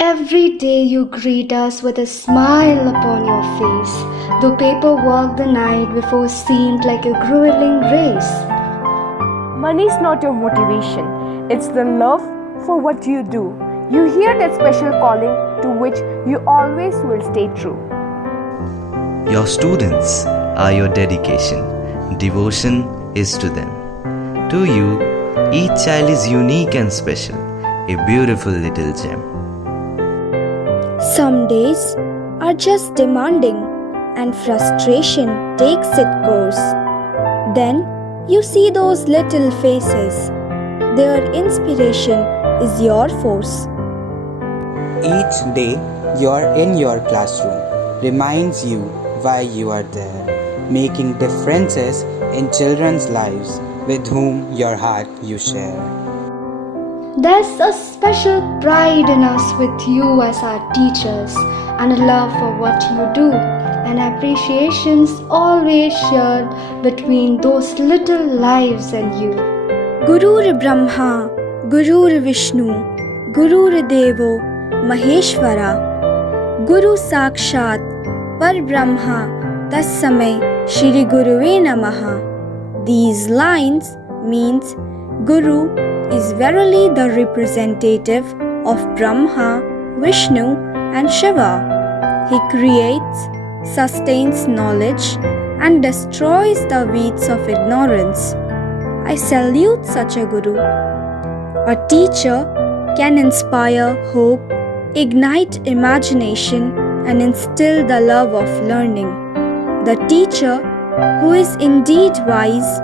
Every day you greet us with a smile upon your face, though paperwork the night before seemed like a grueling race. Money is not your motivation, it's the love for what you do. You hear that special calling to which you always will stay true. Your students are your dedication. Devotion is to them. To you, each child is unique and special, a beautiful little gem. Some days are just demanding and frustration takes its course. Then you see those little faces. Their inspiration is your force. Each day you're in your classroom reminds you why you are there, making differences in children's lives with whom your heart you share. There's a special pride in us with you as our teachers, and a love for what you do, and appreciations always shared between those little lives and you. Gurur Brahma, Gurur Vishnu, Gurur Devo, Maheshwara, Guru Sakshat, Par Brahma, Tassamay, Shri Guruve Namaha. These lines means Guru is verily the representative of Brahma, Vishnu and Shiva. He creates, sustains knowledge and destroys the weeds of ignorance. I salute such a Guru. A teacher can inspire hope, ignite imagination and instill the love of learning. The teacher, who is indeed wise,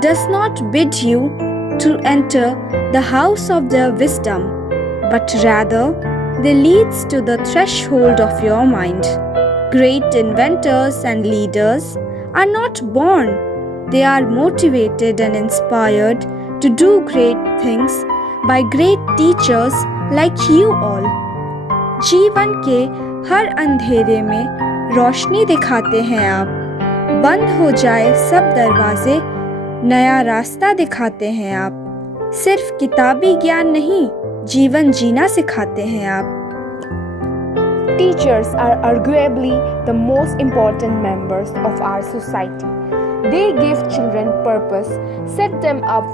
does not bid you to enter the house of their wisdom, but rather they leads to the threshold of your mind. Great inventors and leaders are not born, they are motivated and inspired to do great things by great teachers like you all. जीवन के हर अंधेरे में रोशनी दिखाते हैं आप, बंद हो जाए सब दरवाजे, नया रास्ता दिखाते हैं आप। सिर्फ किताबी ज्ञान नहीं, जीवन जीना सिखाते हैं आप। Teachers are arguably the most important members of our society. They give children purpose, set them up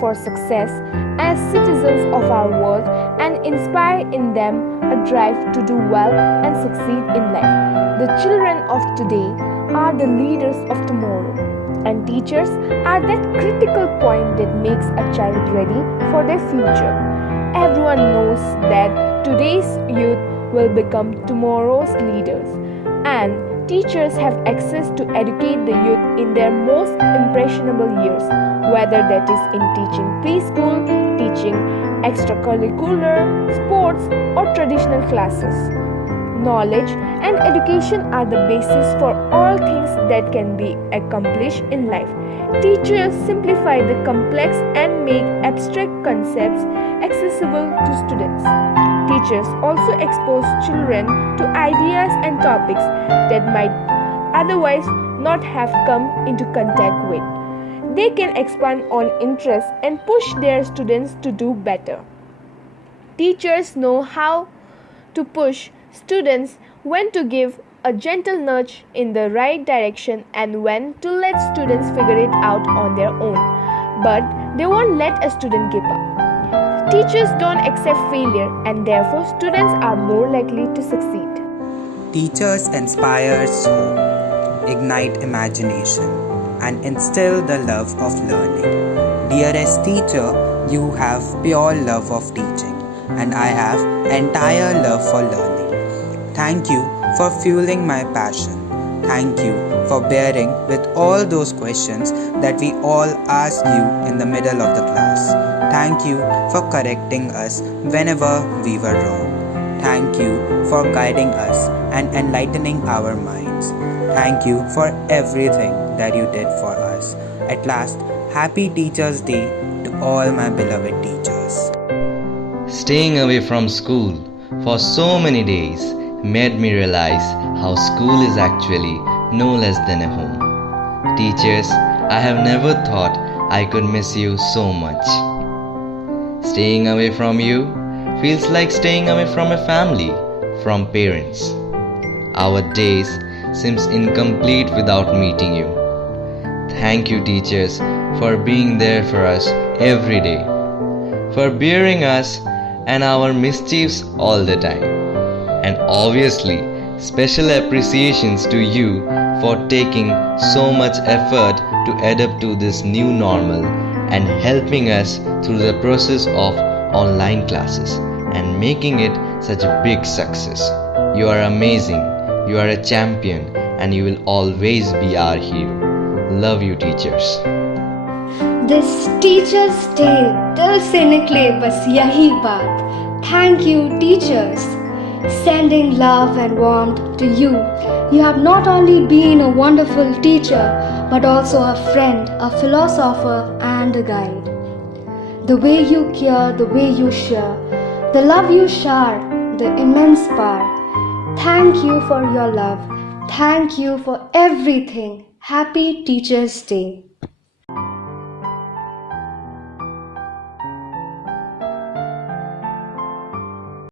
for success as citizens of our world, and inspire in them a drive to do well and succeed in life. The children of today are the leaders of tomorrow, and teachers are that critical point that makes a child ready for their future. Everyone knows that today's youth will become tomorrow's leaders, and teachers have access to educate the youth in their most impressionable years, whether that is in teaching preschool, teaching extracurricular, sports, or traditional classes. Knowledge and education are the basis for all things that can be accomplished in life. Teachers simplify the complex and make abstract concepts accessible to students. Teachers also expose children to ideas and topics that might otherwise not have come into contact with. They can expand on interests and push their students to do better. Teachers know how to push students, when to give a gentle nudge in the right direction and when to let students figure it out on their own. But they won't let a student give up. Teachers don't accept failure, and therefore students are more likely to succeed. Teachers inspires hope, ignite imagination, and instill the love of learning. Dearest teacher, you have pure love of teaching, and I have entire love for learning. Thank you for fueling my passion. Thank you for bearing with all those questions that we all asked you in the middle of the class. Thank you for correcting us whenever we were wrong. Thank you for guiding us and enlightening our minds. Thank you for everything that you did for us. At last, happy Teachers' Day to all my beloved teachers. Staying away from school for so many days made me realize how school is actually no less than a home. Teachers, I have never thought I could miss you so much. Staying away from you, feels like staying away from a family, from parents. Our days seems incomplete without meeting you. Thank you, teachers, for being there for us every day, for bearing us and our mischiefs all the time. And obviously, special appreciations to you for taking so much effort to adapt to this new normal and helping us through the process of online classes and making it such a big success. You are amazing, you are a champion, and you will always be our hero. Love you, teachers. This Teachers Day दिल से निकले बस यही बात. Thank you, teachers. Sending love and warmth to you. You have not only been a wonderful teacher, but also a friend, a philosopher, and a guide. The way you care, the way you share, the love you share, the immense power. Thank you for your love. Thank you for everything. Happy Teachers Day.